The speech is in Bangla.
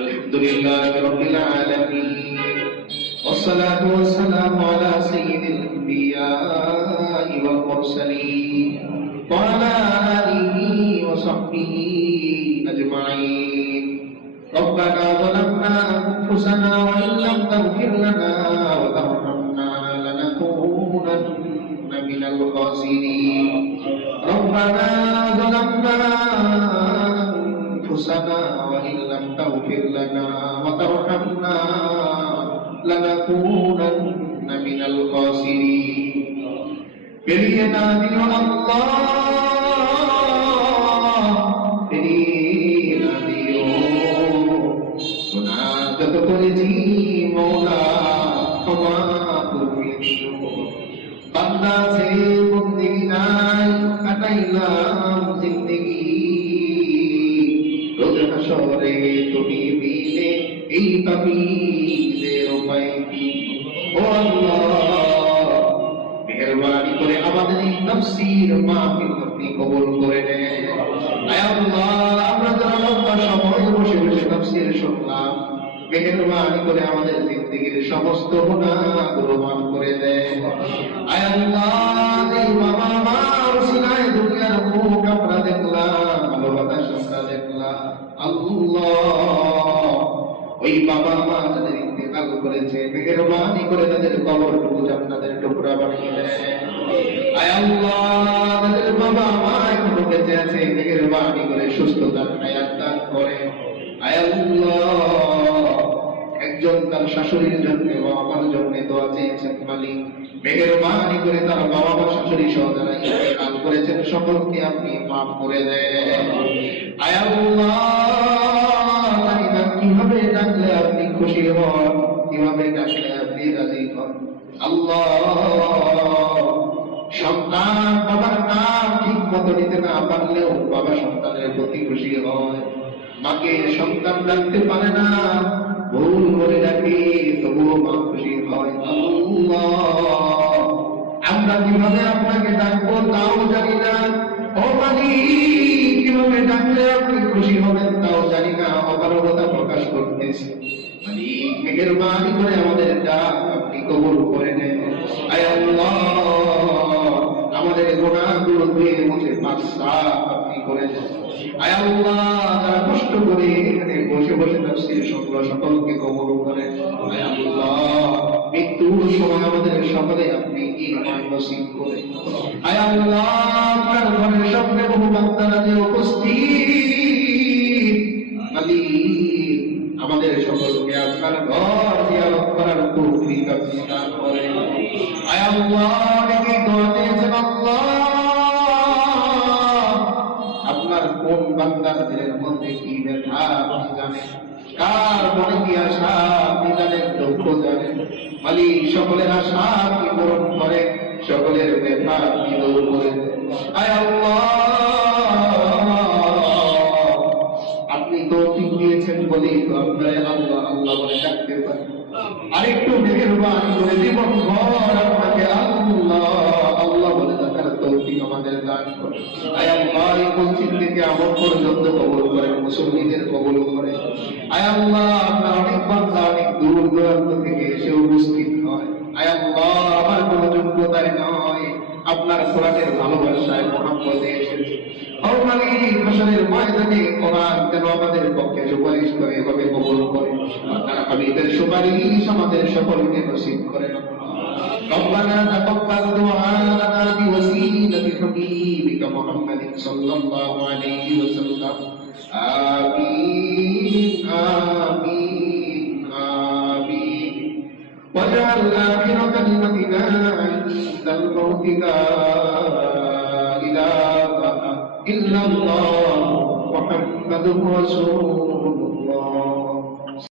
আলহামদুলিল্লাহি রাব্বিল আলামিন والصلاة والسلام على سيد الأنبياء والمرسلين وعلى آله وصحبه أجمعين ربنا ظلمنا أنفسنا وإن لم تغفر لنا وترحمنا لنكونن من الخاسرين ربنا ظلمنا أنفسنا وإن لم تغفر لنا وترحمنا لنكونن من الخاسرين বেরিয়ে না দিও আল্লাহ বেরিয়ে না দিও গুনাহ যত করেছি মওলা ক্ষমা করে দিও বান্দা সে বন্দেগি নাই কাটাইলাম জিন্দেগি রোজ হাসরে তুমি বিনে এই তাবিজের উপায় কি ও আল্লাহ মেহেরবানি করে আমাদের এই তাফসীর মাহফিল আপনি কবুল করে নেন আয় আল্লাহ আমরা যারা লম্বা সময় বসে বসে তাফসীর শুনলাম মেহেরবানি করে আমাদের জিন্দেগির সমস্ত গুনাহগুলো মাফ করে দেন আয় আল্লাহ এই বাবা মার সিনায় দুনিয়ার মুখ আমরা দেখলাম ভালো বাতাস আমরা দেখলাম আল্লাহ ওই বাবা মা যাদের ইন্তেকাল করেছে মেহেরবানি করে তাদের কবরটুকু জান্নাতের টুকরা বানিয়ে দেন আয় আল্লাহ তাদের বাবা মা এখনো বেঁচে আছে মেহেরবানি করে সুস্থতার হায়াত দান করেন আয় আল্লাহ একজন তার শাশুড়ির জন্য বাবা মার জন্য দোয়া চেয়েছেন মালিক মেহেরবানি করে তার বাবা মা শাশুড়ি সহ যারা ইন্তেকাল করেছেন সকলকে আপনি মাফ করে দেন আয় আল্লাহ কিভাবে ডাকলে আপনি খুশি হন কিভাবে ডাকলে আপনি রাজি হন আল্লাহ সন্তান বাবার নাম ঠিক মতো নিতে না পারলেও বাবা সন্তানের প্রতি খুশি হয় মাকে সন্তান ডাকতে পারে না ভুল করে ডাকে তবুও মা খুশি হয় আল্লাহ আমরা কিভাবে আপনাকে ডাকবো তাও জানি না ও মালিক কিভাবে ডাকলে আপনি খুশি হবেন তাও জানি না অপারগতা প্রকাশ করতেছি মালিক মেহেরবানি করে আমাদের ডাক আপনি কবুল করে নেন আয় আল্লাহ আমাদের গুনাহগুলো ধুয়ে মুছে পাক সাফ আপনি করে দেন আয় আল্লাহ যারা কষ্ট করে এখানে বসে বসে তাফসীর শুনলো সকলকে কবুল করেন আয় আল্লাহ মৃত্যুর সময় আমাদের সকলে আপনি ঈমান নসিব করেন আয় আল্লাহ আপনার ঘরের সামনে বহু বান্দারা যে উপস্থিত মালিক আমাদের সকলকে আপনার ঘর জিয়ারত করার তৌফিক আপনি দান করেন আয় আল্লাহ অনেকে দোয়া চেয়েছেন আল্লাহ আপনার কোন বান্দার দিলের মধ্যে কি ব্যথা আপনি জানেন কার মনে কি আশা আপনি জানেন দুঃখ জানেন মালিক সকলের আশা আপনি পূরণ করেন সকলের ব্যথা আপনি দূর করে দেন আয় আল্লাহ আপনি তৌফিক দিয়েছেন বলেই তো আপনারে আল্লাহ আল্লাহ বলে ডাকতে পারেন আরেকটু মেহেরবানি করে জীবন ভর আপনাকে আল্লাহ আল্লাহ বলে ডাকার তৌফিক আমাদের দান করেন আয় আল্লাহ এই মসজিদ থেকে আমল পর্যন্ত কবুল করেন মুসলিমদের কবুল করেন আয় আল্লাহ আপনার অনেক বান্দা অনেক দূর দূরান্ত থেকে এসে উপস্থিত হয় আয় আল্লাহ আমার কোনো যোগ্যতায় নয় আপনার কোরআনের ভালোবাসায় মুহাম্মদে এসেছে ও মালিক হাসরের ময়দানে কোরআন যেন আমাদের পক্ষে সুপারিশ করে এভাবে কবুল করে আপনার হাবিবের সুপারিশ আমাদের সকলকে নসিব করেন ربنا تقبل دعاءنا بوسيلة حبيبك محمد صلى الله عليه وسلم آمين آمين آمين واجعل آخر كلمتنا عند الموت لا إله إلا الله محمد رسول